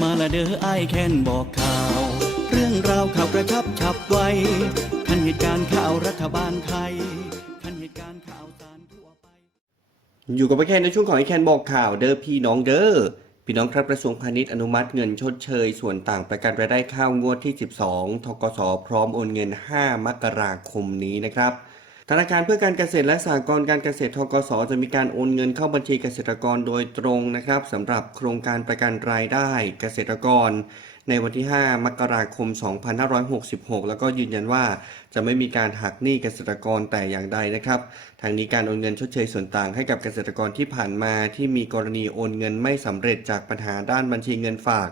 มาละเด้อไอายแค้นบอกข่าว เรื่องราวข่าวกระชับฉับไวทันเหตุการณ์ข่าวรัฐบาลไทยทันเหตุการณ์ข่าวสารทั่วไป อยู่กับพี่แคนในช่วงของไอแคนบอกข่าวเด้อพี่น้องเด้อพี่น้องครับกระทรวงพาณิชย์อนุมัติเงินชดเชย ส่วนต่างประกันรายได้ข้าวงวดที่ 12 ทกสพร้อมโอนเงิน 5 มกราคมนี้นะครับ ธนาคารเพื่อการเกษตรและสหกรณ์การเกษตรทกสจะมีการโอนเงินเข้าบัญชีเกษตรกรโดยตรงนะครับสำหรับโครงการประกันรายได้เกษตรกร ในวันที่ 5 มกราคม 2566 แล้วก็ยืนยันว่าจะไม่มีการหักหนี้เกษตรกรแต่อย่างใดนะครับทางนี้การโอนเงินชดเชยส่วนต่างให้กับเกษตรกรที่ผ่านมาที่มีกรณีโอนเงินไม่สำเร็จจากปัญหาด้านบัญชีเงินฝาก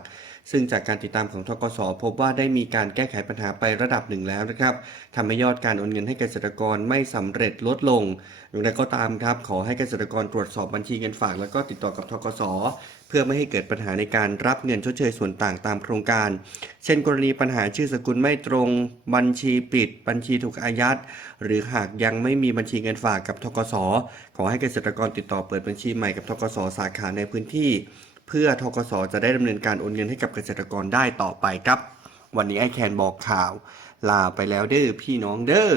ซึ่งจากการติดตามของทกสพบว่าได้มีการแก้ไขปัญหาไประดับหนึ่งแล้วนะครับทำให้ยอดการโอนเงินให้เกษตรกรไม่สำเร็จลดลงอย่างไรก็ตามครับ ขอให้เกษตรกรตรวจสอบบัญชีเงินฝาก แล้วก็ติดต่อกับทกสเพื่อไม่ให้เกิดปัญหาในการรับเงินชดเชยส่วนต่างตามโครงการ เช่น กรณีปัญหาชื่อสกุลไม่ตรง บัญชีปิด บัญชีถูกอายัด หรือหากยังไม่มีบัญชีเงินฝากกับทกส ขอให้เกษตรกรติดต่อเปิดบัญชีใหม่กับทกส สาขาในพื้นที่ พื่อทกสจะได้ดำเนินการโอนเงินให้กับเกษตรกรได้ต่อไปครับ วันนี้ไอแคนบอกข่าว ลาไปแล้วเด้อพี่น้องเด้อ